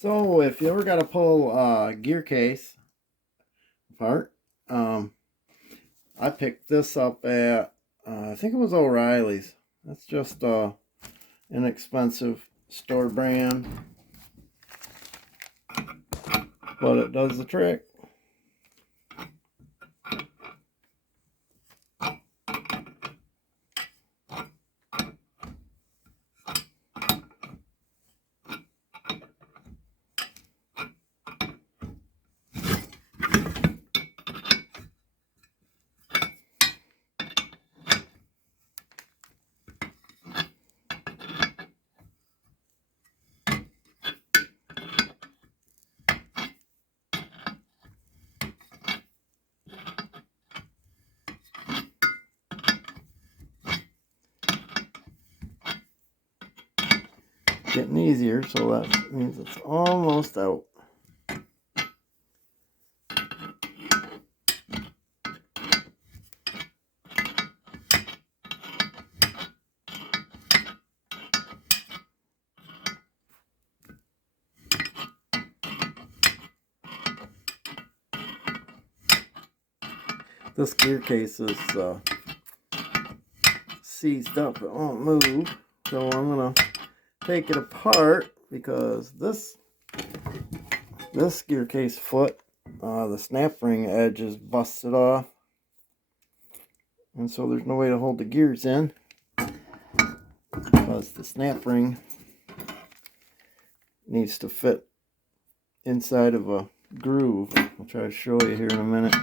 So if you ever got to pull a gear case apart, I picked this up at, I think it was O'Reilly's. That's just inexpensive store brand, but it does the trick. Getting easier, so that means it's almost out. This gear case is seized up, it won't move, so I'm gonna take it apart because this gear case foot, the snap ring edge is busted off, and so there's no way to hold the gears in because the snap ring needs to fit inside of a groove. I'll try to show you here in a minute.